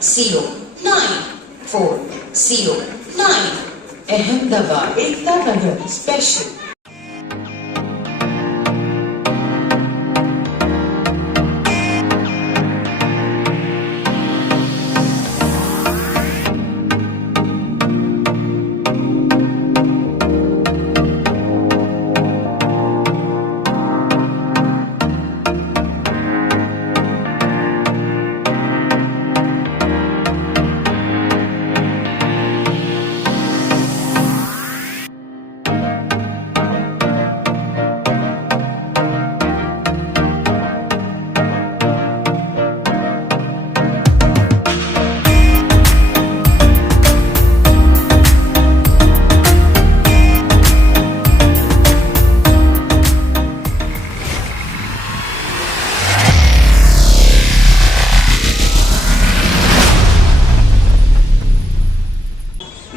09409 Ahmedabad Ekta Nagar Special.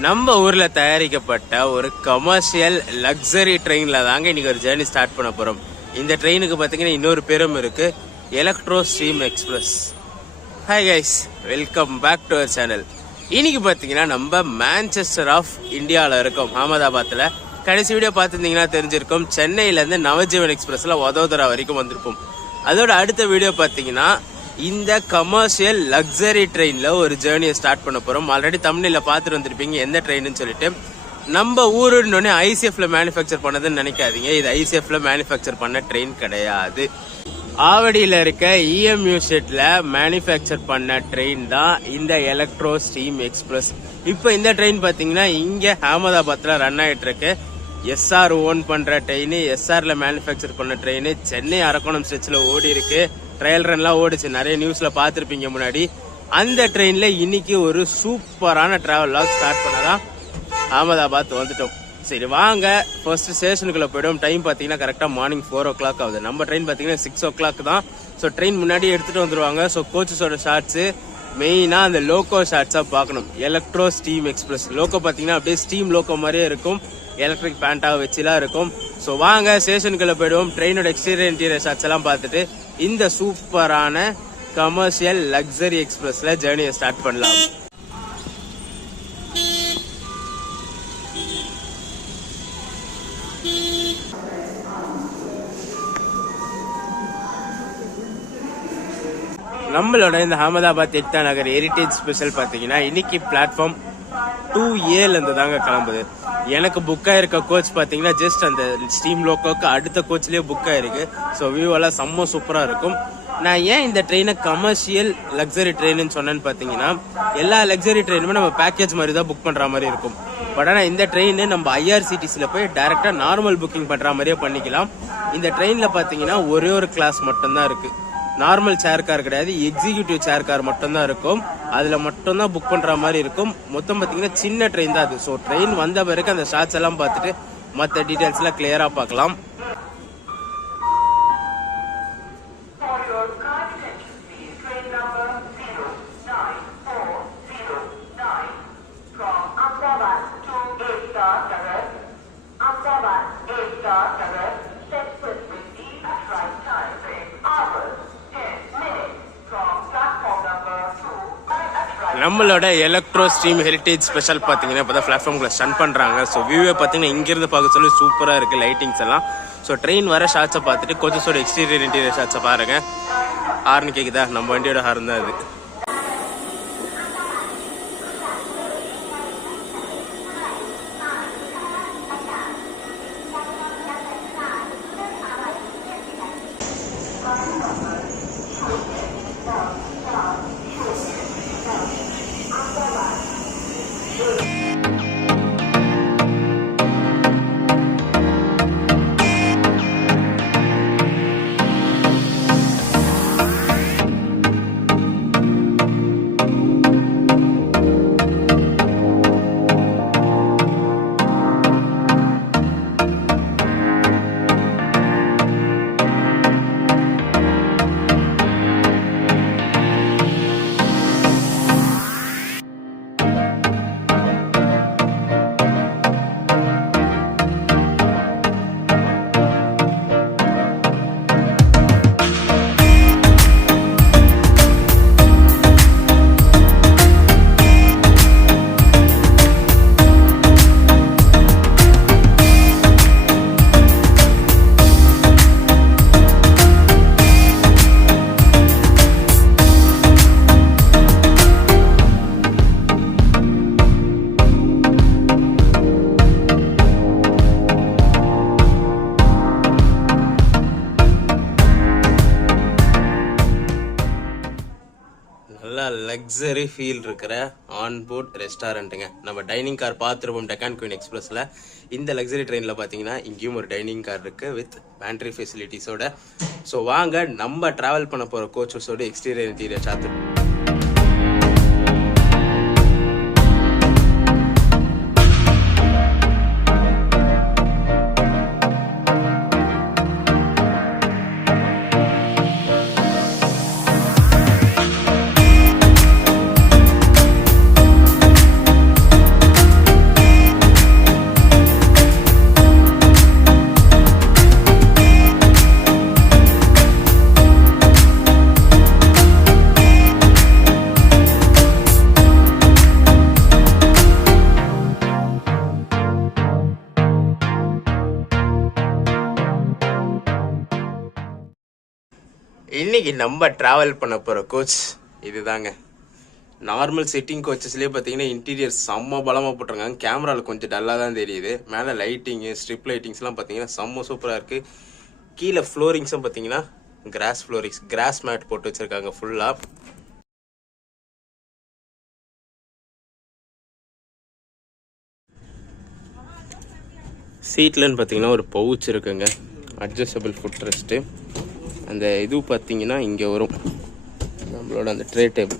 நம்ம ஊர்ல தயாரிக்கப்பட்ட ஒரு கமர்ஷியல் லக்ஸரி ட்ரெயின்ல தாங்க இன்னைக்கு ஒரு ஜேர்னி ஸ்டார்ட் பண்ண போறோம். இந்த ட்ரெயினுக்கு பாத்தீங்கன்னா இன்னொரு பேரும் இருக்கு, electro stream express. Hi guys, welcome back to our channel. இன்னைக்கு பாத்தீங்கன்னா நம்ம மான்செஸ்டர் ஆஃப் இந்தியாவில் இருக்கோம், அகமதாபாத்ல. கடைசி வீடியோ பார்த்துருந்தீங்கன்னா தெரிஞ்சிருக்கும், சென்னையில இருந்து நவஜீவன் எக்ஸ்பிரஸ்ல வதோதரா வரைக்கும் வந்திருப்போம். அதோட அடுத்த வீடியோ பாத்தீங்கன்னா இந்த கமர்ஷியல் லக்ஸரி ட்ரெயின்ல ஒரு ஜேர்னியை ஸ்டார்ட் பண்ண போறோம். ஆல்ரெடி தமிழ்ல பார்த்துட்டு வந்திருப்பீங்க எந்த ட்ரெயின்னு சொல்லிட்டு. நம்ம ஊருன்னு ஐசிஎஃப்ல மேனுஃபேக்சர் பண்ணதுன்னு நினைக்காதீங்க, இது ஐசிஎஃப்ல மேனுஃபேக்சர் பண்ண ட்ரெயின் கிடையாது. ஆவடியில இருக்க இஎம்யூ ஷெட்ல மேனுஃபேக்சர் பண்ண ட்ரெயின் தான் இந்த எலக்ட்ரோ ஸ்ட்ரீம் எக்ஸ்பிரஸ். இப்போ இந்த ட்ரெயின் பாத்தீங்கன்னா இங்க அகமதாபாத்ல ரன் ஆயிட்டு இருக்கு. எஸ்ஆர் ஓன் பண்ற ட்ரெயின், எஸ்ஆர்ல மேனுஃபேக்சர் பண்ண ட்ரெயின் சென்னை அரக்கோணம் ஸ்ட்ரெச்ல ஓடி இருக்கு. ட்ரையல் ரன்லாம் ஓடிச்சு, நிறைய நியூஸ்ல பாத்திருப்பீங்க முன்னாடி. அந்த ட்ரெயின்ல இன்னைக்கு ஒரு சூப்பரான டிராவல் லாக் ஸ்டார்ட் பண்ணதான் அகமதாபாத் வந்துட்டோம். சரி வாங்க ஃபர்ஸ்ட் ஸ்டேஷனுக்குள்ள போயிடும். டைம் பாத்தீங்கன்னா கரெக்டா மார்னிங் 4 o'clock ஆகுது. நம்ம ட்ரெயின் பாத்தீங்கன்னா 6 o'clock தான். ஸோ ட்ரெயின் முன்னாடி எடுத்துட்டு வந்துருவாங்க. ஸோ கோச்சஸோட ஷார்ட்ஸ் மெயினா அந்த லோக்கோ ஷார்ட்ஸா பார்க்கணும். எலக்ட்ரோ ஸ்டீம் எக்ஸ்பிரஸ் லோக்கோ பாத்தீங்கன்னா அப்படியே ஸ்டீம் லோக்கோ மாதிரியே இருக்கும், எலக்ட்ரிக் பேண்டா வச்சுலாம் இருக்கும். ஸோ வாங்க ஸ்டேஷனுக்குள்ள போயிடுவோம். ட்ரெயினோட எக்ஸ்டீரியர் இன்டீரியர் ஷார்ட்ஸ் எல்லாம் பார்த்துட்டு இந்த சூப்பரான கமர்ஷியல் லக்ஸரி எக்ஸ்பிரஸ்ல ஜேர்னியை ஸ்டார்ட் பண்ணலாம். நம்மளோட இந்த அகமதாபாத் எக்தா நகர் ஹெரிட்டேஜ் ஸ்பெஷல் பாத்தீங்கன்னா இன்னைக்கு பிளாட்ஃபார்ம் 2A இருந்து தாங்க கிளம்புது. எனக்கு புக் ஆயிருக்க கோச் பாத்தீங்கன்னா ஜஸ்ட் அந்த ஸ்டீம் லோக்கோக்கு அடுத்த கோச்லயே புக் ஆயிருக்கு. ஸோ வியூ எல்லாம் செம்ம சூப்பரா இருக்கும். நான் ஏன் இந்த ட்ரெயினை கமர்ஷியல் லக்ஸரி ட்ரெயின்னு சொன்னேன்னு பாத்தீங்கன்னா, எல்லா லக்ஸரி ட்ரெயினுமே நம்ம பேக்கேஜ் மாதிரி தான் புக் பண்ற மாதிரி இருக்கும். பட் ஆனால் இந்த ட்ரெயின் நம்ம ஐஆர்சிடிசில போய் டைரக்டா நார்மல் புக்கிங் பண்ற மாதிரியே பண்ணிக்கலாம். இந்த ட்ரெயின்ல பாத்தீங்கன்னா ஒரே ஒரு கிளாஸ் மட்டும்தான் இருக்கு. நார்மல் சேர் கார் கிடையாது, எக்ஸிக்யூட்டிவ் சேர் கார் மட்டும்தான் இருக்கும். அதுல மட்டும்தான் புக் பண்ற மாதிரி இருக்கும். மொத்தம் பாத்தீங்கன்னா சின்ன ட்ரெயின் தான் அது. ஸோ ட்ரெயின் வந்த பிறகு அந்த ஷார்ட்ஸ் எல்லாம் பார்த்துட்டு மற்ற டீடைல்ஸ் எல்லாம் கிளியரா பார்க்கலாம். நம்மளோட எலக்ட்ரோ ஸ்ட்ரீம் ஹெரிட்டேஜ் ஸ்பெஷல் பாத்தீங்கன்னா இப்பதான் பிளாட்ஃபார்ம்ல ஸ்டன் பண்றாங்க. ஸோ வியூவே பாத்தீங்கன்னா இங்கிருந்து பார்க்க சொல்லி சூப்பரா இருக்கு, லைட்டிங்ஸ் எல்லாம். ஸோ ட்ரெயின் வர ஷார்ட்ஸை பார்த்துட்டு கோச்சஸோட எக்ஸ்டீரியர் இன்டீரியர் ஷார்ட்ஸை பாருங்க. ஹார்ன் கேக்குதா? நம்ம வண்டியோட ஹார்ன் தான் அது. நல்லா லக்ஸரி ஃபீல் இருக்கிற ஆன்போர்ட் ரெஸ்டாரண்ட்டுங்க. நம்ம டைனிங் கார் பார்த்துருப்போம் டெக்கான் குயின் எக்ஸ்பிரஸில். இந்த லக்ஸரி ட்ரெயினில் பார்த்தீங்கன்னா இங்கேயும் ஒரு டைனிங் கார் இருக்குது வித் பேண்ட்ரி ஃபெசிலிட்டிஸோட. ஸோ வாங்க நம்ம ட்ராவல் பண்ண போகிற கோச்சஸோட எக்ஸ்டீரியர் இன்டீரியர் சாத்து. இன்னைக்கு நம்ம டிராவல் பண்ண போகிற கோச் இதுதாங்க. நார்மல் சிட்டிங் கோச்சஸ்லேயே பார்த்தீங்கன்னா இன்டீரியர் செம்ம பலமாக போட்டிருக்காங்க. கேமராவில் கொஞ்சம் டல்லாக தான் தெரியுது. மேலே லைட்டிங்கு ஸ்ட்ரிப் லைட்டிங்ஸ்லாம் பார்த்தீங்கன்னா செம்ம சூப்பராக இருக்குது. கீழே ஃப்ளோரிங்ஸும் பார்த்தீங்கன்னா கிராஸ் ஃப்ளோரிங்ஸ், கிராஸ் மேட் போட்டு வச்சுருக்காங்க ஃபுல்லாக. சீட்லன்னு பார்த்தீங்கன்னா ஒரு பவுச் இருக்குங்க, அட்ஜஸ்டபிள் ஃபுட் ரெஸ்ட்டு. அந்த இது பார்த்தீங்கன்னா இங்கே வரும் நம்மளோட அந்த ட்ரே டேபிள்.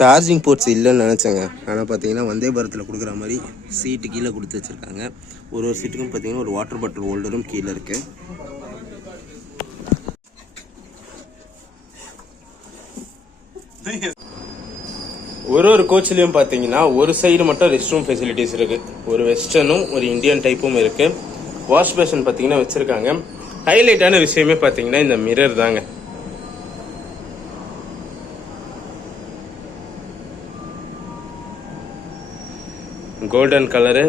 சார்ஜிங் போர்ட்ஸ் இல்லைன்னு நினச்சேங்க. ஆனால் பார்த்தீங்கன்னா வந்தே பாரத்தில் கொடுக்குற மாதிரி சீட்டு கீழே கொடுத்து வச்சுருக்காங்க. ஒரு சீட்டுக்கும் பார்த்தீங்கன்னா ஒரு வாட்டர் பாட்டில் ஹோல்டரும் கீழே இருக்குது. ஒரு கோச்லேயும் பார்த்தீங்கன்னா ஒரு சைடு மட்டும் ரெஸ்ட் ரூம் ஃபெசிலிட்டிஸ் இருக்குது. ஒரு வெஸ்டர்னும் ஒரு இந்தியன் டைப்பும் இருக்குது. வாஷ் பேஷன் பார்த்தீங்கன்னா வச்சுருக்காங்க. ஹைலைட்டான விஷயமே பார்த்தீங்கன்னா இந்த மிரர் தாங்க. கோல்டன் கலரு,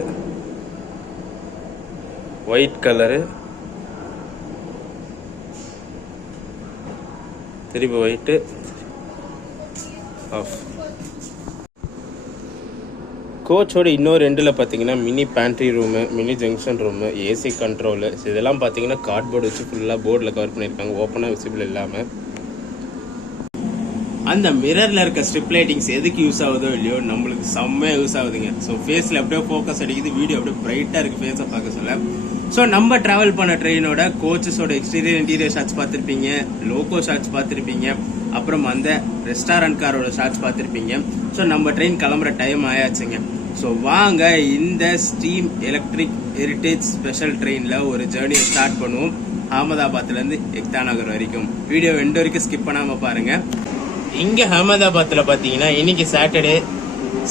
ஒயிட் கலரு, திருப்பி ஒயிட்டு ஆஃப். கோச்சோட இன்னொரு எண்டில் பார்த்தீங்கன்னா mini pantry room, mini junction room, AC control, இதெல்லாம் பார்த்தீங்கன்னா கார்ட்போர்டு வச்சு ஃபுல்லாக போர்டில் கவர் பண்ணியிருக்காங்க, ஓப்பனாக விசிபிள் இல்லாமல். அந்த மிரரில் இருக்க ஸ்ட்ரிப் லைட்டிங்ஸ் எதுக்கு யூஸ் ஆகுதோ இல்லையோ நம்மளுக்கு செம்மையாக யூஸ் ஆகுதுங்க. ஸோ ஃபேஸில் அப்படியே ஃபோக்கஸ் அடிக்குது, வீடியோ அப்படியே பிரைட்டாக இருக்குது ஃபேஸை பார்க்க சொல்ல. ஸோ நம்ம ட்ராவல் பண்ண ட்ரெயினோட கோச்சஸோட எக்ஸ்டீரியர் இன்டீரியர் ஷாட்ஸ் பார்த்துருப்பீங்க, லோகோ ஷாட்ஸ் பார்த்துருப்பீங்க, அப்புறம் அந்த ரெஸ்டாரண்ட் காரோட ஷாட்ஸ் பார்த்துருப்பீங்க. ஸோ நம்ம ட்ரெயின் கிளம்புற டைம் ஆயாச்சுங்க. ஸோ வாங்க இந்த ஸ்டீம் எலக்ட்ரிக் ஹெரிட்டேஜ் ஸ்பெஷல் ட்ரெயினில் ஒரு ஜேர்னியை ஸ்டார்ட் பண்ணுவோம். அகமதாபாத்லேருந்து எக்தா நகர் வரைக்கும். வீடியோ எண்டு வரைக்கும் ஸ்கிப் பண்ணாமல் பாருங்கள். இங்கே அகமதாபாத்தில் பார்த்தீங்கன்னா இன்னைக்கு சாட்டர்டே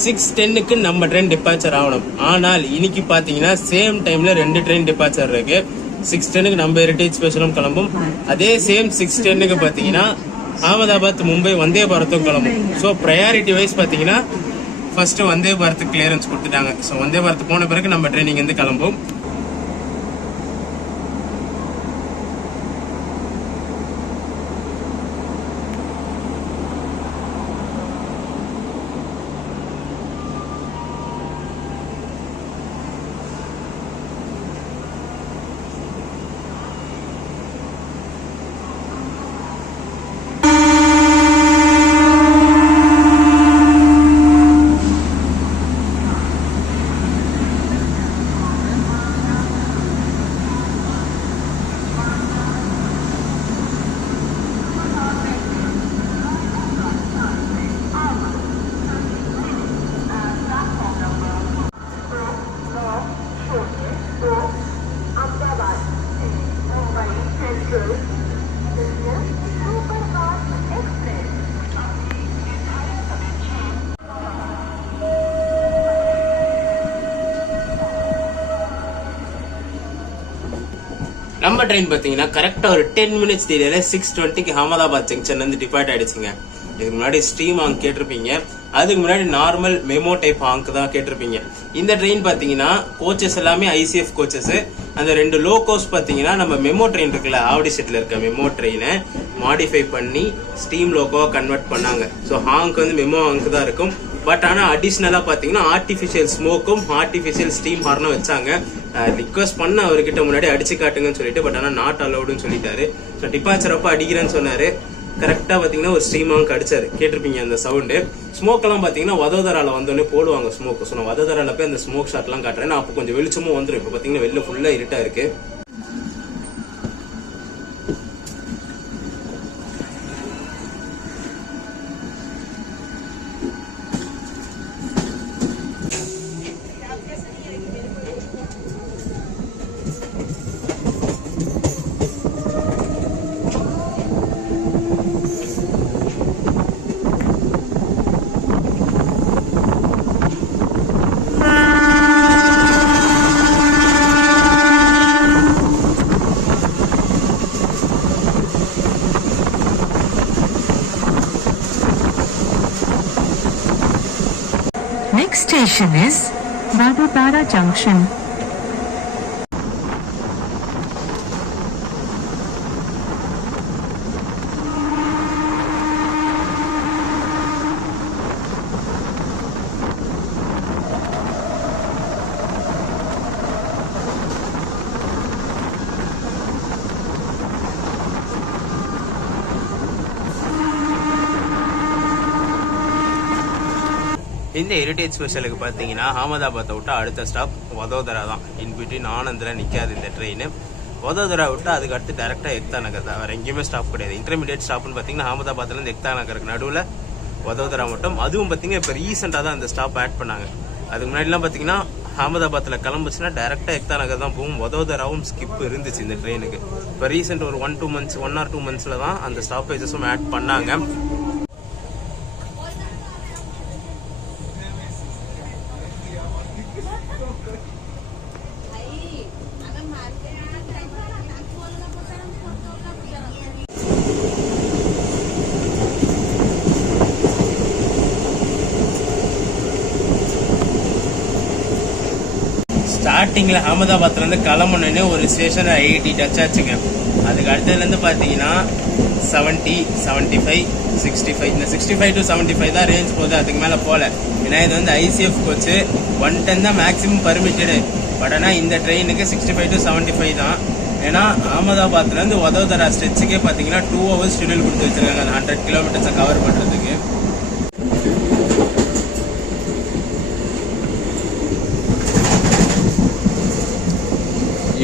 6:10 நம்ம ட்ரெயின் டிபார்ச்சர் ஆகணும். ஆனால் இன்னைக்கு பார்த்தீங்கன்னா சேம் டைமில் 2 ட்ரெயின் டிபார்ச்சர் இருக்கு. 6:10 நம்ம ஹெரிட்டேஜ் ஸ்பெஷலும் கிளம்பும். அதே சேம் 6:10 பார்த்தீங்கன்னா அகமதாபாத் மும்பை வந்தே பாரத்தும் கிளம்பும். ஸோ ப்ரையாரிட்டி வைஸ் பார்த்தீங்கன்னா ஃபர்ஸ்ட்டு வந்தே பாரத்துக்கு கிளியரன்ஸ் கொடுத்துட்டாங்க. ஸோ வந்தே பாரத் போன பிறகு நம்ம ட்ரெயின் இங்கேருந்து கிளம்பும். நம்ம ட்ரெயின் பார்த்தீங்கன்னா கரெக்டாக ஒரு 10 மினிட்ஸ் டிலேல 6:20 அகமதாபாத் ஜங்ஷன்லேருந்து டிபார்ட் ஆயிடுச்சுங்க. இதுக்கு முன்னாடி ஸ்ட்ரீம் ஹாங்க் கேட்டிருப்பீங்க, அதுக்கு முன்னாடி நார்மல் மெமோ டைப் ஹாங்க் தான் கேட்டிருப்பீங்க. இந்த ட்ரெயின் பார்த்தீங்கன்னா கோச்சஸ் எல்லாமே ஐசிஎஃப் கோச்சஸ். அந்த 2 லோகோஸ் பார்த்தீங்கன்னா நம்ம மெமோ ட்ரெயின் இருக்குல்ல, ஆவடி செட்டில் இருக்க மெமோ ட்ரெயினை மாடிஃபை பண்ணி ஸ்டீம் லோகோவை கன்வெர்ட் பண்ணாங்க. ஸோ ஹாங்க் வந்து மெமோ ஹாங்க் தான் இருக்கும். பட் ஆனால் அடிஷ்னலாக பார்த்தீங்கன்னா ஆர்டிஃபிஷியல் ஸ்மோக்கும் ஆர்டிஃபிஷியல் ஸ்டீம் ஹார்னும் வச்சாங்க. ரிக்வஸ்ட் பண்ண அவர்கிட்ட முன்னாடி அடிச்சு காட்டுங்கன்னு சொல்லிட்டு, பட் ஆனால் நாட் அலவுடுன்னு சொல்லிட்டாரு. ஸோ டிபாச்சர் அப்போ அடிக்கிறேன்னு சொன்னாரு. கரெக்டாக பார்த்தீங்கன்னா ஒரு ஸ்டீமாங்க அடிச்சாரு, கேட்டிருப்பீங்க அந்த சவுண்டு. ஸ்மோக் எல்லாம் பார்த்தீங்கன்னா வதோதரால வந்தோடனே போடுவாங்க ஸ்மோக். ஸோ நான் வதோதரால போய் அந்த ஸ்மோக் ஷாட்லாம் காட்டுறேன். நான் அப்போ கொஞ்சம் வெளிச்சமும் வந்துடும். இப்போ பார்த்தீங்கன்னா வெளில ஃபுல்லாக இருட்டா இருக்கு. Next station is Vadodara Junction. இந்த ஹெரிடேஜ் ஸ்பெஷலுக்கு பார்த்தீங்கன்னா அகமதாபாத்தை விட்டு அடுத்த ஸ்டாப் வதோதரா தான். இன்பிட்வீன் ஆனந்தில் நிற்காது இந்த ட்ரெயின். வதோதரா விட்டு அதுக்கு அடுத்து டேரெக்டாக எக்தா நகர் தான். வேறு எங்கேயுமே ஸ்டாப் கிடையாது. இன்டர்மீடியட் ஸ்டாப்னு பார்த்தீங்கன்னா அகமதாபாத்லேருந்து எக்தா நகருக்கு நடுவில் வதோதரா மட்டும். அதுவும் பார்த்தீங்கன்னா இப்போ ரீசெண்டாக தான் அந்த ஸ்டாப் ஆட் பண்ணாங்க. அதுக்கு முன்னாடிலாம் பார்த்தீங்கன்னா அகமதாபாத்தில் கிளம்புச்சுன்னா டேரெக்டாக எக்தா நகர் தான் போகும். வதோதராவும் ஸ்கிப் இருந்துச்சு இந்த ட்ரெயினுக்கு. இப்போ ரீசெண்ட் ஒரு 1 or 2 months தான் அந்த ஸ்டாப்பேஜஸும் ஆட் பண்ணாங்க. ஸ்டார்டிங்கில் அகமதாபாத்லேருந்து கிளம்புனே ஒரு ஸ்டேஷன் 80 டச் ஆச்சுங்க. அதுக்கு அடுத்ததுலேருந்து பார்த்தீங்கன்னா 70, 75, 65. இந்த 65 to 75 தான் ரேஞ்ச் போகுது. அதுக்கு மேலே போகல. ஏன்னா இது வந்து ஐசிஎஃப் கோச்சு 110 தான் மேக்ஸிமம் பர்மிட்டடு. பட் ஆனால் இந்த ட்ரெயினுக்கு 65 to 75 தான். ஏன்னா அகமதாபாத்லேருந்து வதோதரா ஸ்ட்ரெச்சுக்கே பார்த்தீங்கன்னா 2 hours ஷெடியூல் கொடுத்து வச்சிருக்காங்க அந்த 100 kilometers கவர் பண்ணுறதுக்கு.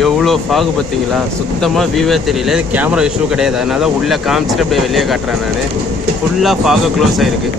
எவ்வளோ ஃபாகு பார்த்தீங்களா, சுத்தமாக வியூவே தெரியல. கேமரா இஷ்யூ கிடையாது, அதனால தான் உள்ளே காமிச்சிட்டு அப்படியே வெளியே காட்டுறேன். நான் ஃபுல்லாக ஃபாகு க்ளோஸ் ஆகிருக்கு.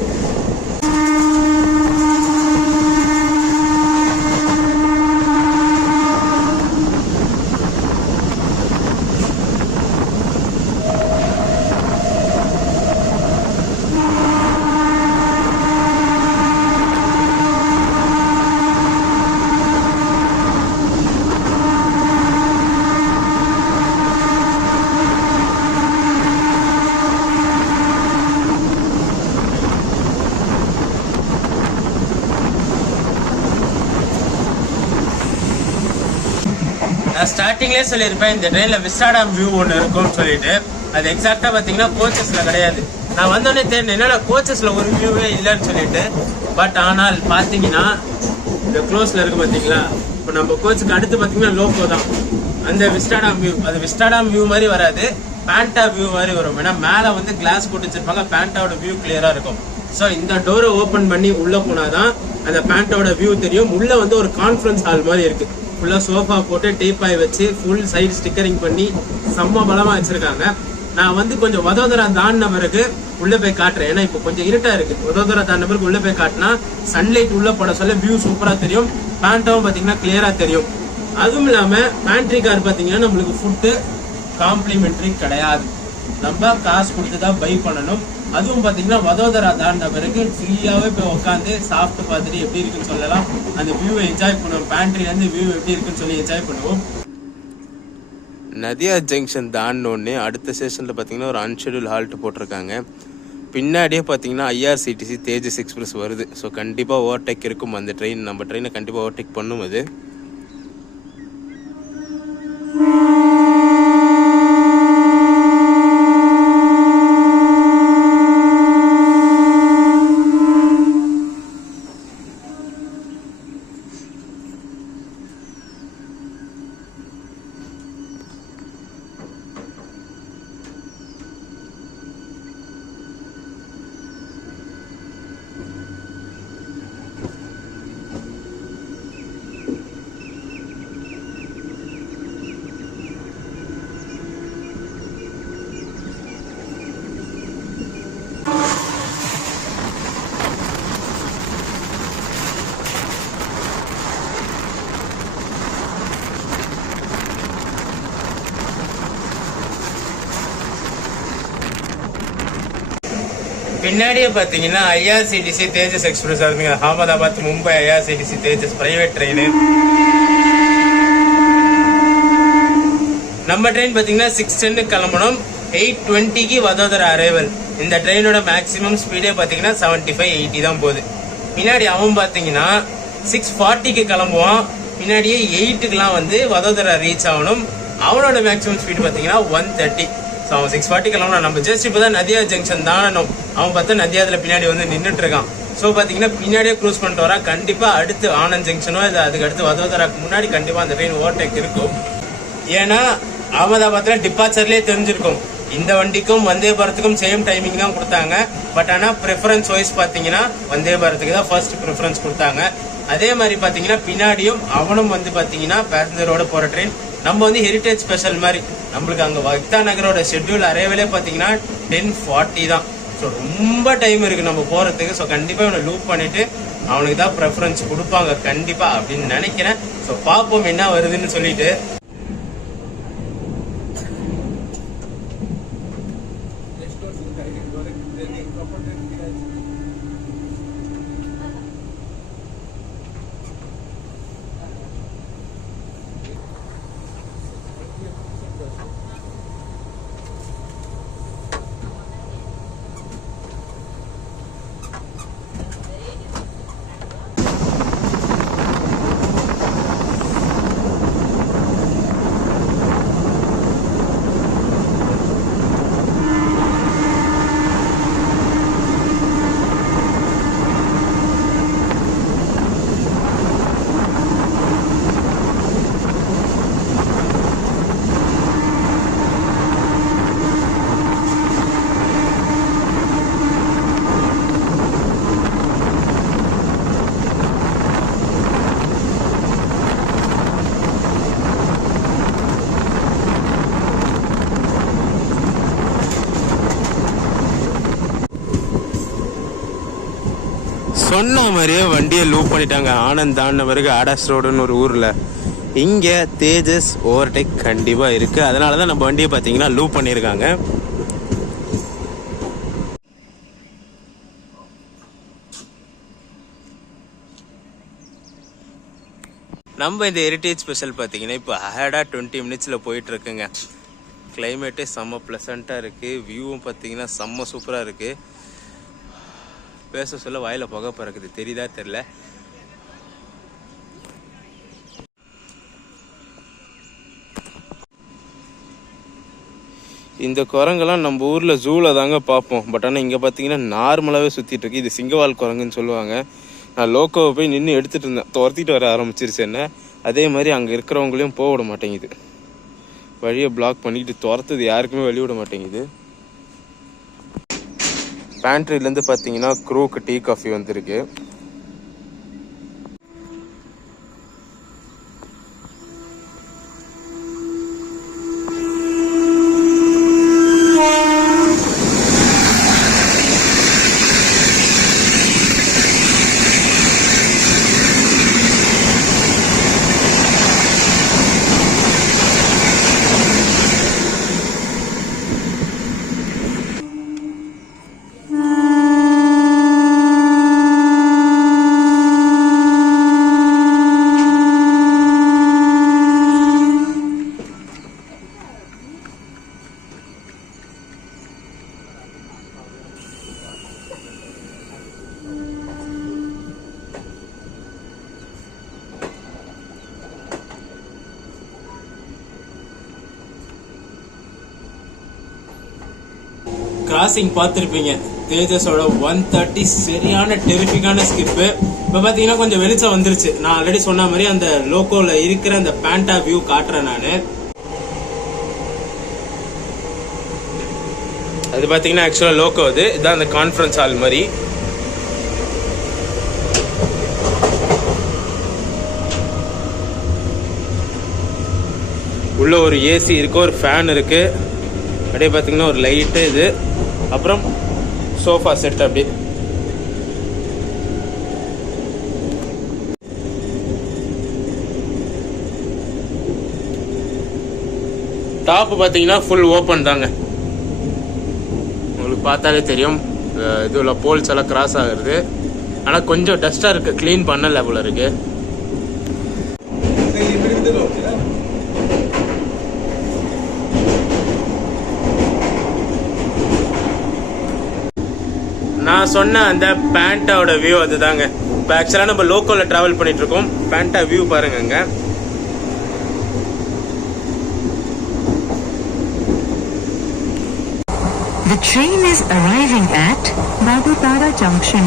நான் ஸ்டார்டிங்லேயே சொல்லியிருப்பேன் இந்த ட்ரெயினில் விஸ்டாடாம் வியூ ஒன்று இருக்கும்னு சொல்லிட்டு. அது எக்ஸாக்டாக பார்த்தீங்கன்னா கோச்சஸில் கிடையாது. நான் வந்தோடனே தெரியும் என்னென்ன கோச்சஸில் ஒரு வியூவே இல்லைன்னு சொல்லிட்டு. பட் ஆனால் பார்த்தீங்கன்னா இந்த க்ளோஸில் இருக்குது பார்த்தீங்களா. இப்போ நம்ம கோச்சுக்கு அடுத்து பார்த்தீங்கன்னா லோகோ தான். அந்த விஸ்டாடாம் வியூ, அது விஸ்டாடாம் வியூ மாதிரி வராது, பேண்டா வியூ மாதிரி வரும். ஏன்னா மேலே வந்து கிளாஸ் போட்டு வச்சிருப்பாங்க, பேண்டாவோட வியூ கிளியராக இருக்கும். ஸோ இந்த டோரை ஓப்பன் பண்ணி உள்ளே போனாதான் அந்த பேண்டாவோட வியூ தெரியும். உள்ளே வந்து ஒரு கான்ஃபரன்ஸ் ஹால் மாதிரி இருக்குது. ஃபுல்லாக சோஃபா போட்டு டேப்பாய் வச்சு ஃபுல் சைடு ஸ்டிக்கரிங் பண்ணி செம்ம பலமாக வச்சுருக்காங்க. நான் வந்து கொஞ்சம் வதோதரா தாண்டின பிறகு உள்ளே போய் காட்டுறேன். ஏன்னா இப்போ கொஞ்சம் இருட்டாக இருக்குது. வதோதரா தாண்டின பிறகு உள்ளே போய் காட்டினா சன்லைட் உள்ளே போட சொல்ல வியூ சூப்பராக தெரியும். பேண்டாவும் பார்த்தீங்கன்னா கிளியராக தெரியும். அதுவும் இல்லாமல் பேண்ட்ரி கார் பார்த்தீங்கன்னா நம்மளுக்கு ஃபுட்டு காம்ப்ளிமெண்ட்ரி கிடையாது. நம்ம காசு கொடுத்து தான் பை பண்ணணும். அதுவும் பார்த்தீங்கன்னா வதோதரா தாண்டின பிறகு ஃப்ரீயாகவே போய் உட்காந்து சாப்பிட்டு பார்த்துட்டு எப்படி இருக்குன்னு சொல்லலாம். அந்த வியூவை என்ஜாய் பண்ணுவோம். பேண்ட்ரிலேருந்து வியூ எப்படி இருக்குன்னு சொல்லி என்ஜாய் பண்ணுவோம். நதியா ஜங்ஷன் தாண்டினோடனே அடுத்த ஸ்டேஷனில் பார்த்தீங்கன்னா ஒரு அன்ஷெடியூல் ஹால்ட் போட்டிருக்காங்க. பின்னாடியே பார்த்தீங்கன்னா ஐஆர்சிடிசி தேஜஸ் எக்ஸ்பிரஸ் வருது. ஸோ கண்டிப்பாக ஓவர்டேக் இருக்கும் அந்த ட்ரெயின். நம்ம ட்ரெயினை கண்டிப்பாக ஓவர்டேக் பண்ணும் அது. பின்னாடியே பாத்தீங்கன்னா ஐஆர்சிடிசி தேஜஸ் எக்ஸ்பிரஸ் வருதுங்க. அகமதாபாத் மும்பை ஐஆர்சிடிசி தேஜஸ் பிரைவேட் ட்ரெயின். நம்ம ட்ரெயின் பாத்தீங்கன்னா 6:10 கிளம்பணும், 8:20 வதோதரா அரைவல். இந்த ட்ரெயினோட மேக்ஸிமம் ஸ்பீடே பாத்தீங்கன்னா 75-80 தான் போகுது. பின்னாடி அவன் பாத்தீங்கன்னா 6:40 கிளம்புவான், பின்னாடியே 8க்குலாம் வதோதரா ரீச் ஆகணும். அவனோட மேக்ஸிமம் ஸ்பீடு பாத்தீங்கன்னா 130. அவன் 6:40 கிளம்புனா நம்ம ஜஸ்ட் இப்பதான் நதியா ஜங்ஷன் தானணும். அவன் பார்த்தா நதியாதுல பின்னாடி நின்றுட்டு இருக்கான். ஸோ பாத்தீங்கன்னா பின்னாடியே க்ரூஸ் பண்ணிட்டு வரான். கண்டிப்பா அடுத்து ஆனந்த் ஜங்ஷனோ இல்லை அதுக்கு அடுத்து வதோதராக்கு முன்னாடி கண்டிப்பா அந்த ட்ரெயின் ஓவர்டேக் இருக்கும். ஏன்னா அகமதாபாத்ல டிபார்ச்சர்லயே தெரிஞ்சிருக்கும் இந்த வண்டிக்கும் வந்தே பாரத்துக்கும் சேம் டைமிங் தான் கொடுத்தாங்க. பட் ஆனா ப்ரிஃபரன்ஸ் வைஸ் பாத்தீங்கன்னா வந்தே பாரத்துக்கு தான் ஃபர்ஸ்ட் ப்ரிஃபரன்ஸ் கொடுத்தாங்க. அதே மாதிரி பாத்தீங்கன்னா பின்னாடியும் அவனும் பாத்தீங்கன்னா பேசஞ்சரோட போற ட்ரெயின். நம்ம ஹெரிட்டேஜ் ஸ்பெஷல் மாதிரி நம்மளுக்கு அங்க வக்தா நகரோட ஷெட்யூல் அரைவலே பாத்தீங்கன்னா 10:40 தான். ஸோ ரொம்ப டைம் இருக்கு நம்ம போறதுக்கு. ஸோ கண்டிப்பா இவனை லூப் பண்ணிட்டு அவனுக்கு தான் ப்ரெஃபரன்ஸ் கொடுப்பாங்க கண்டிப்பா அப்படின்னு நினைக்கிறேன். ஸோ பார்ப்போம் என்ன வருதுன்னு சொல்லிட்டு. சொன்ன மாதிரியே வண்டியை லூப் பண்ணிட்டாங்க. ஆனந்த் தாண்ட பிறகு ஆடாஸ் ரோடுன்னு ஒரு ஊர்ல இங்க தேஜஸ் ஓவர்டேக் கண்டிப்பா இருக்கு. அதனாலதான் நம்ம வண்டியை பாத்தீங்கன்னா லூப் பண்ணிருக்காங்க. நம்ம இந்த ஹெரிட்டேஜ் ஸ்பெஷல் பாத்தீங்கன்னா இப்போ அஹடா 20 மினிட்ஸ்ல போயிட்டு இருக்குங்க. கிளைமேட்டே செம்ம பிளசண்டா இருக்கு, வியூவும் பாத்தீங்கன்னா செம்ம சூப்பரா இருக்கு. பேச சொல்ல வாயில புகை பறக்குது, தெரியுதா தெரியல. இந்த குரங்கெல்லாம் நம்ம ஊர்ல ஜூல தாங்க பார்ப்போம். பட் ஆனால் இங்க பாத்தீங்கன்னா நார்மலாவே சுத்திட்டு இருக்கு. இது சிங்கவால் குரங்குன்னு சொல்லுவாங்க. நான் லோக்கோவை போய் நின்று எடுத்துட்டு இருந்தேன், துரத்திட்டு வர ஆரம்பிச்சிருச்சு என்ன. அதே மாதிரி அங்க இருக்கிறவங்களையும் போக விட மாட்டேங்குது, வழியை பிளாக் பண்ணிட்டு துரத்துது, யாருக்குமே வழி விட மாட்டேங்குது. பேண்ட்ரிலேருந்து பார்த்தீங்கன்னா க்ரூக்கு டீ காஃபி வந்திருக்கு. கிராசிங் பார்த்துருப்பீங்க, தேஜஸோட 130 சரியான டெரிஃபிக்கான ஸ்கிப்பு. இப்போ பார்த்தீங்கன்னா கொஞ்சம் வெளிச்சம் வந்துருச்சு. நான் ஆல்ரெடி சொன்ன மாதிரி அந்த லோக்கோல இருக்கிற அந்த பேண்டா வியூ காட்டுறேன் நான். அது பார்த்தீங்கன்னா ஆக்சுவலாக லோக்கோ இதுதான் அந்த கான்ஃபரன்ஸ் ஹால் மாதிரி. உள்ள ஒரு ஏசி இருக்கு, ஒரு ஃபேன் இருக்கு, அப்படியே பார்த்தீங்கன்னா ஒரு லைட்டு இது, அப்புறம் சோஃபா செட். அப்படி டாப் பார்த்தீங்கன்னா ஃபுல் ஓப்பன் தாங்க, உங்களுக்கு பார்த்தாலே தெரியும். இதுல போல்ஸ் எல்லாம் கிராஸ் ஆகுறது. ஆனால் கொஞ்சம் டஸ்ட்டாக இருக்குது, க்ளீன் பண்ணல போல இருக்கு. நான் சொன்ன அந்த பேண்டாவோட வியூ அதுதாங்க. இப்போ ஆக்சுவலாக நம்ம லோக்கலில் ட்ராவல் பண்ணிட்டு இருக்கோம். பேண்டா வியூ பாருங்க அங்க. The train is arriving at Vadodara Junction.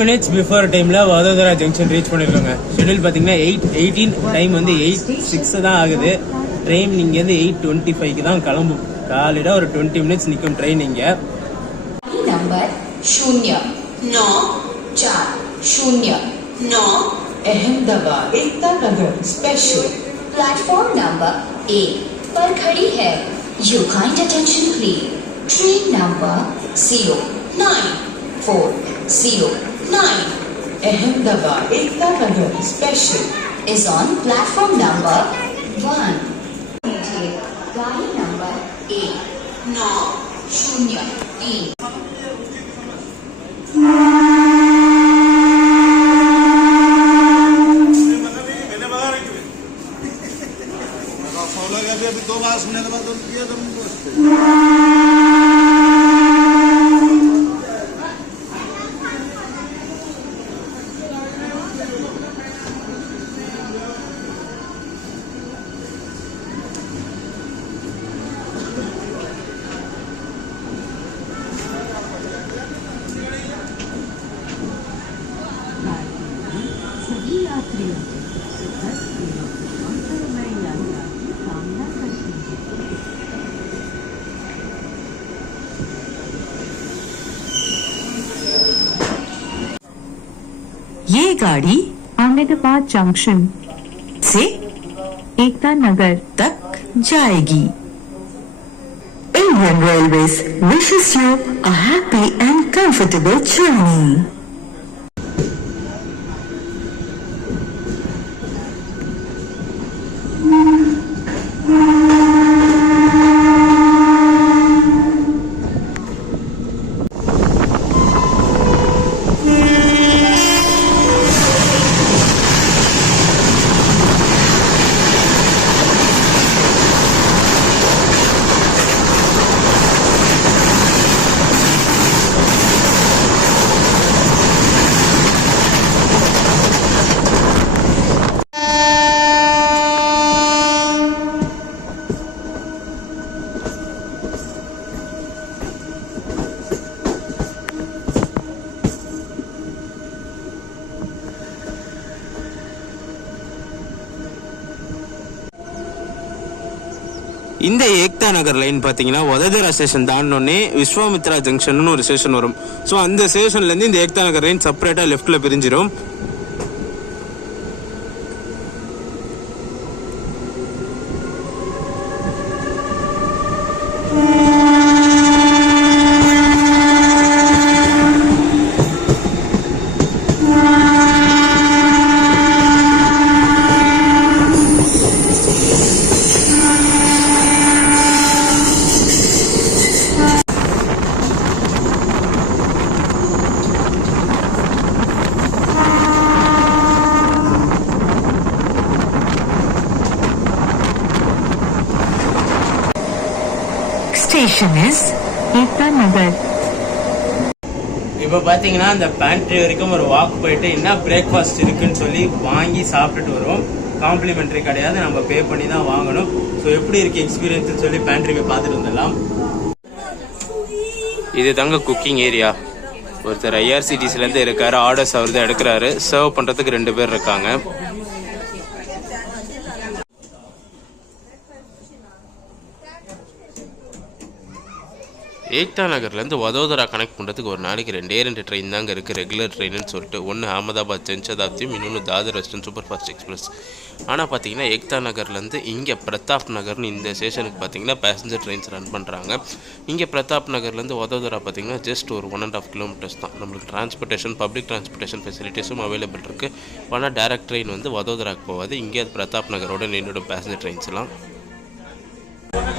minutes before டைமில் வதோதரா ஜங்ஷன் ரீச் பண்ணியிருக்கோங்க. ஷெடியூல் பார்த்தீங்கன்னா 8:18, டைம் வந்து 8:06 தான் ஆகுது. ட்ரெயின் இங்கேருந்து 8:25 தான் கிளம்பும். காலையில் ஒரு 20 minutes நிற்கும் ட்ரெயின் இங்கே. Number 0940 Ahmedabad Ekta Nagar special platform number 1 पर खड़ी है. Your kind attention please. Train number 0940 Ahmedabad Ekta Nagar special is on platform number 1. गाड़ी नंबर 1903. ये गाड़ी अहमदाबाद जंक्शन से एकता नगर तक जाएगी. Indian Railways wishes you a happy and comfortable journey. இந்த ஏக்தா நகர் லைன் பார்த்தீங்கன்னா வதோதரா ஸ்டேஷன் தாண்டோடனே விஸ்வாமித்ரா ஜங்ஷன் ஒரு ஸ்டேஷன் வரும். ஸோ அந்த ஸ்டேஷன்லேருந்து இந்த ஏக்தா நகர் லைன் செப்பரேட்டாக லெஃப்டில் பிரிஞ்சிடும். Station is Ekta Nagar. இப்போ பார்த்தீங்கன்னா அந்த பேண்ட்ரி வரைக்கும் ஒரு வாக் போயிட்டு என்ன பிரேக்ஃபாஸ்ட் இருக்குன்னு சொல்லி வாங்கி சாப்பிட்டுட்டு வரும். காம்ப்ளிமெண்ட்ரி கிடையாது, நம்ம பே பண்ணி தான் வாங்கணும். ஸோ எப்படி இருக்குது எக்ஸ்பீரியன்ஸ்னு சொல்லி பேண்ட்ரிவை பார்த்துட்டு வந்துடலாம். இது தாங்க குக்கிங் ஏரியா. ஒருத்தர் ஐஆர்சிடிசிலேருந்து இருக்காரு, ஆர்டர்ஸ் அவர் தான் எடுக்கிறாரு. சர்வ் பண்ணுறதுக்கு 2 பேர் இருக்காங்க. ஏக்தா நகர்லேருந்து வதோதரா கனெக்ட் பண்ணுறதுக்கு ஒரு நாளைக்கு 2 ட்ரெயின் தாங்க இருக்குது, ரெகுலர் ட்ரெயின்னு சொல்லிட்டு. ஒன்று அகமதாபாத் ஜன்சதாப்தியும், இன்னொன்று Dadar western super fast express. ஆனால் பார்த்தீங்கன்னா ஏக்தா நகர்லேருந்து இங்கே பிரதாப் நகர்னு இந்த ஸ்டேஷனுக்கு பார்த்தீங்கன்னா பேசஞ்சர் ட்ரெயின்ஸ் ரன் பண்ணுறாங்க. இங்கே பிரதாப் நகர்லேருந்து வதோதரா பார்த்தீங்கன்னா ஜஸ்ட் ஒரு 1.5 கிலோமீட்டர்ஸ் தான். நம்மளுக்கு டிரான்ஸ்போர்ட்டேஷன், பப்ளிக் டிரான்ஸ்போர்ட்டேஷன் ஃபெசிலிட்டிஸும் அவைலபிள் இருக்குது. ஆனால் டேரக்ட் ட்ரெயின் வந்து வதோதராக்கு போகாது. இங்கே பிரதாப் நகரோட நின்றுட பேசஞ்சர் ட்ரெயின்ஸ்லாம்.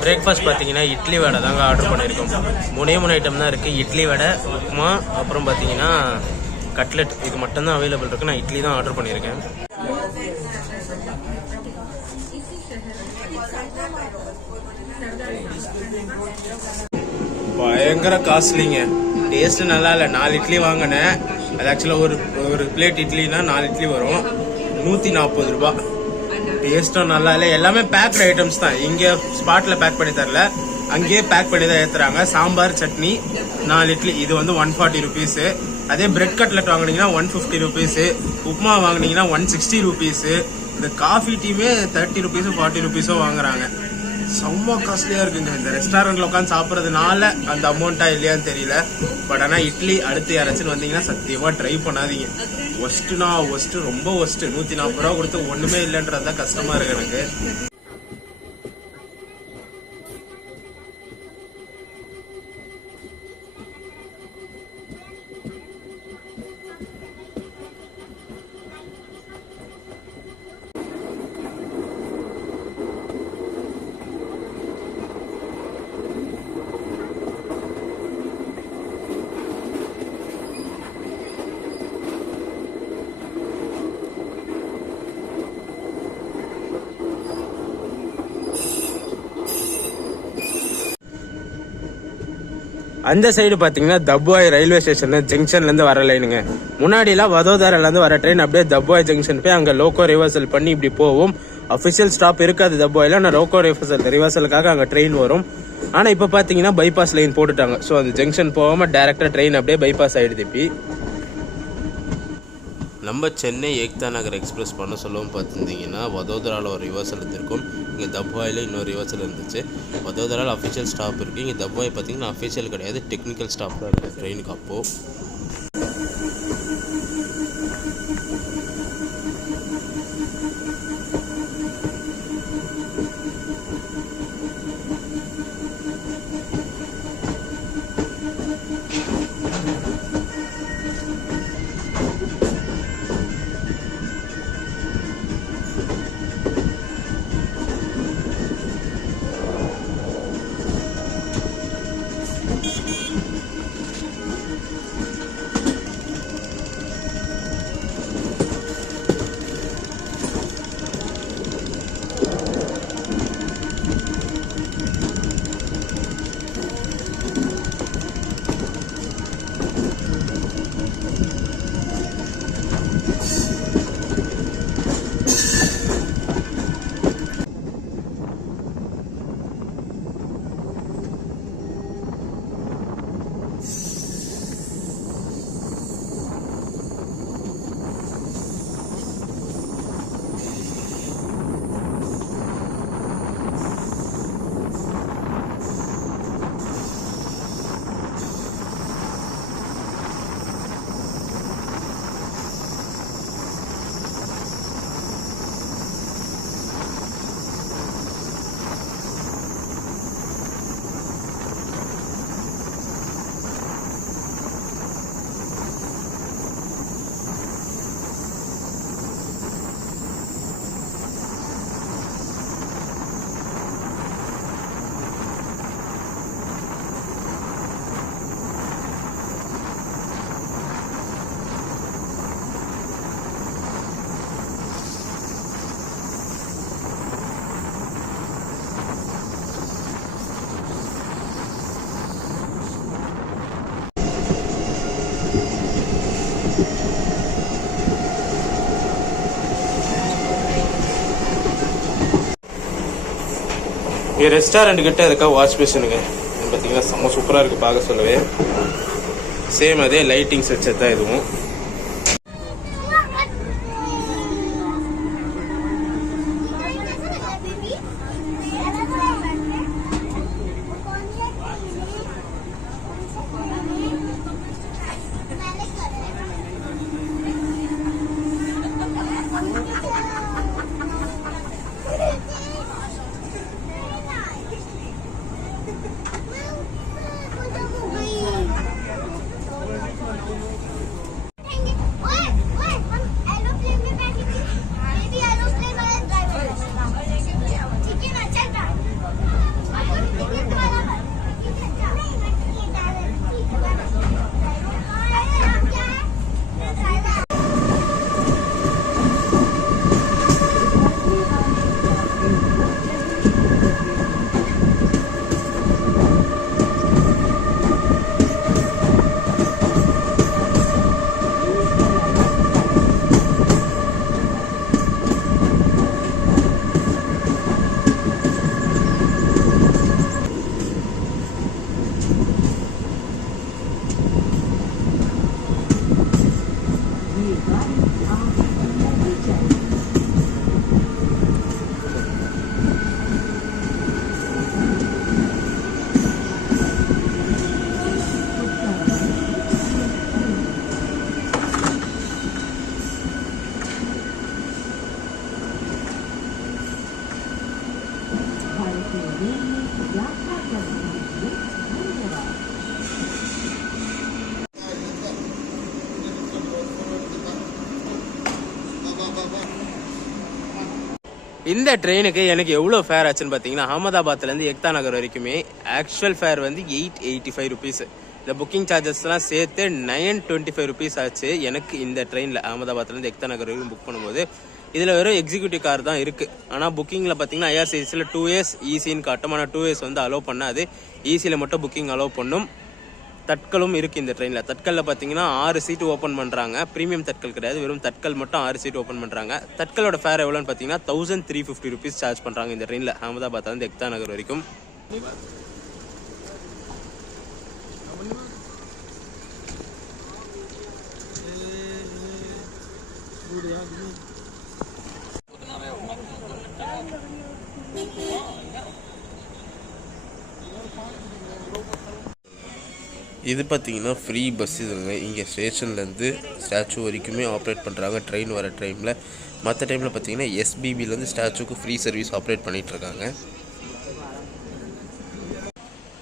பிரேக்ஃபாஸ்ட் பார்த்தீங்கன்னா இட்லி வடை தாங்க ஆர்டர் பண்ணியிருக்கோம். 3 ஐட்டம் தான் இருக்குது. இட்லி வடை, உப்புமா, அப்புறம் பார்த்தீங்கன்னா கட்லெட். இது மட்டும்தான் அவைலபிள் இருக்குது. நான் இட்லி தான் ஆர்டர் பண்ணியிருக்கேன். பயங்கர காஸ்ட்லிங்க. டேஸ்ட்டு நல்லா இல்லை. 4 இட்லி வாங்கினேன். அது ஆக்சுவலாக ஒரு பிளேட் இட்லினா 4 இட்லி வரும். 140 ரூபா. டேஸ்ட்டும் நல்லா இல்லை. எல்லாமே பேக்டு ஐட்டம்ஸ் தான். இங்கே ஸ்பாட்டில் பேக் பண்ணி தரல, அங்கேயே பேக் பண்ணி தான் ஏற்றுறாங்க. சாம்பார், சட்னி, 4 இட்லி. இது வந்து 140 ருபீஸு. அதே பிரெட் கட்லெட் வாங்கினீங்கன்னா 150 ருபீஸு. உப்புமா வாங்கினீங்கன்னா 160 ருபீஸு. இந்த காஃபி டீமே 30 ருபீஸோ 40 ருபீஸோ வாங்குறாங்க. செம்ம காஸ்ட்லியாக இருக்குங்க. இந்த ரெஸ்டாரண்ட்டில் உட்காந்து சாப்பிட்றதுனால அந்த அமௌண்ட்டா இல்லையான்னு தெரியல. பட் ஆனால் இட்லி அடுத்து யாராச்சும் வந்தீங்கன்னா சத்தியமாக ட்ரை பண்ணாதீங்க. ஒஸ்ட்டு, ரொம்ப ஒஸ்ட்டு. 140 ரூபா கொடுத்து ஒன்றுமே இல்லைன்றது தான் கஷ்டமாக இருக்கு எனக்கு. அந்த சைடு பார்த்தீங்கன்னா தப்வாய் ரயில்வே ஸ்டேஷன் ஜங்ஷன்லேருந்து வர லைனுங்க. முன்னாடிலாம் வதோதராலேருந்து வர ட்ரெயின் அப்படியே தப்வாய் ஜங்ஷன் போய் அங்கே லோக்கோ ரிவர்சல் பண்ணி இப்படி போகும். அஃபிஷியல் ஸ்டாப் இருக்காது தப்வாயில். ஆனால் லோக்கோ ரிவர்சலுக்காக அங்கே ட்ரெயின் வரும். ஆனால் இப்போ பார்த்தீங்கன்னா பைபாஸ் லைன் போட்டுட்டாங்க. ஸோ அந்த ஜங்ஷன் போகாமல் டேரெக்டாக ட்ரெயின் அப்படியே பைபாஸ் ஆகிடுது. இப்படி நம்ம சென்னை ஏக்தா நகர் எக்ஸ்பிரஸ் பண்ண சொல்லவும் பார்த்துருந்தீங்கன்னா வதோதராவில் ஒரு ரிவர்சல் இருந்திருக்கும். இங்கே தப்வாயில் இன்னொரு ரிவர்சல் இருந்துச்சு. வதோதராவில் அஃபிஷியல் ஸ்டாப் இருக்குது. இங்கே தப்வாய் பார்த்தீங்கன்னா அஃபிஷியல் கிடையாது, டெக்னிக்கல் ஸ்டாப் தான் இருக்குது ட்ரெயினுக்கு. அப்போது இங்கே ரெஸ்டாரண்ட் கிட்ட இருக்கா வாஷ் பேஷனுங்க. பார்த்தீங்கன்னா செம்ம சூப்பராக இருக்குது பார்க்க சொல்லவே. சேம் அதே லைட்டிங்ஸ் வச்சது தான் இதுவும். இந்த ட்ரெயினுக்கு எனக்கு எவ்வளோ ஃபேர் ஆச்சுன்னு பார்த்தீங்கன்னா, அகமதாபாத்லேருந்து எக்தா நகர் வரைக்குமே ஆக்சுவல் ஃபேர் வந்து 885 ருபீஸ். இந்த புக்கிங் சார்ஜஸ்லாம் சேர்த்து 925 ருபீஸ் ஆச்சு எனக்கு இந்த ட்ரெயினில் அகமதாபாத்லேருந்து எக்தா நகர் வரைக்கும் புக் பண்ணும்போது. இதில் வெறும் எக்ஸிக்யூட்டிவ் கார் தான் இருக்குது. ஆனால் புக்கிங்கில் பார்த்தீங்கன்னா ஐஆர்சிடிசியில் 2 இயர்ஸ் ஈஸின்னு காட்டும். ஆனால் 2 இயர்ஸ் வந்து அலோவ் பண்ணாது. ஈஸியில் மட்டும் புக்கிங் அலோவ் பண்ணும். தட்கலும் இருக்குது இந்த ட்ரெயினில். தட்கலில் பார்த்தீங்கன்னா 6 சீட்டு ஓப்பன் பண்ணுறாங்க. ப்ரீமியம் தட்கல் கிடையாது, வெறும் தட்கல் மட்டும் 6 சீட்டு ஓப்பன் பண்ணுறாங்க. தட்கலோட ஃபேர் எவ்வளோன்னு பார்த்தீங்கன்னா 1350 ருபீஸ் சார்ஜ் பண்ணுறாங்க இந்த ட்ரெயினில் அகமதாபாத்லேருந்து எக்தா நகர் வரைக்கும். இது பார்த்தீங்கன்னா ஃப்ரீ பஸ் இதுங்க. இங்கே ஸ்டேஷன்லேருந்து ஸ்டாச்சு வரைக்குமே ஆப்ரேட் பண்ணுறாங்க ட்ரெயின் வர டைமில். மற்ற டைமில் பார்த்தீங்கன்னா எஸ்பிபிலேருந்து ஸ்டாச்சுக்கு ஃப்ரீ சர்வீஸ் ஆப்ரேட் பண்ணிகிட்ருக்காங்க.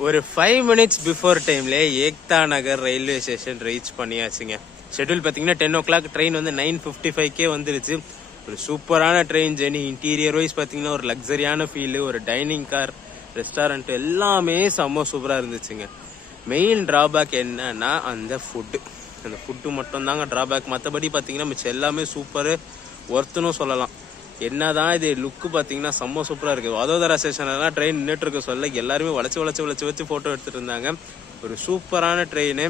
ஒரு 5 மினிட்ஸ் பிஃபோர் டைம்லே ஏக்தா நகர் ரயில்வே ஸ்டேஷன் ரீச் பண்ணியாச்சுங்க. ஷெட்யூல் பார்த்தீங்கன்னா 10 o'clock. ட்ரெயின் வந்து 9:55 வந்துருச்சு. ஒரு சூப்பரான ட்ரெயின் ஜெர்னி. இன்டீரியர் வைஸ் பார்த்தீங்கன்னா ஒரு லக்ஸரியான ஃபீலு, ஒரு டைனிங் கார், ரெஸ்டாரண்ட் எல்லாமே செம்ம சூப்பராக இருந்துச்சுங்க. மெயின் ட்ராபேக் என்னன்னா அந்த ஃபுட்டு மட்டும்தாங்க ட்ராபேக். மற்றபடி பார்த்தீங்கன்னா மிச்சம் எல்லாமே சூப்பரு, ஒர்த்துன்னு சொல்லலாம். என்ன தான் இது லுக்கு பார்த்தீங்கன்னா செம்ம சூப்பராக இருக்குது. வதோதரா ஸ்டேஷன்லாம் ட்ரெயின் நின்றுட்டு இருக்க சொல்ல எல்லாருமே வளைச்சி ஃபோட்டோ எடுத்துகிட்டு இருந்தாங்க. ஒரு சூப்பரான ட்ரெயின்,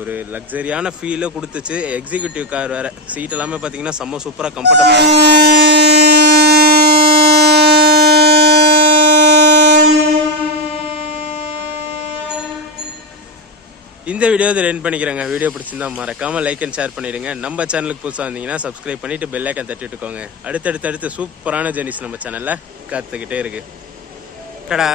ஒரு லக்ஸரியான ஃபீலை கொடுத்துச்சு. எக்ஸிக்யூட்டிவ் கார் வேறு. சீட் எல்லாமே பார்த்தீங்கன்னா செம்ம சூப்பராக கம்ஃபர்டபுளாக. இந்த வீடியோ இதில் எண்ட் பண்ணிக்கிறேங்க. வீடியோ பிடிச்சிருந்தா மறக்காமல் லைக் அண்ட் ஷேர் பண்ணிடுங்க. நம்ம சேனலுக்கு புதுசாக வந்தீங்கன்னா சப்ஸ்கிரைப் பண்ணிவிட்டு பெல் ஐக்கன் தட்டிட்டுக்கோங்க. அடுத்தடுத்து சூப்பரான ஜெர்னிஸ் நம்ம சேனலில் காத்துக்கிட்டே இருக்குது. டடா.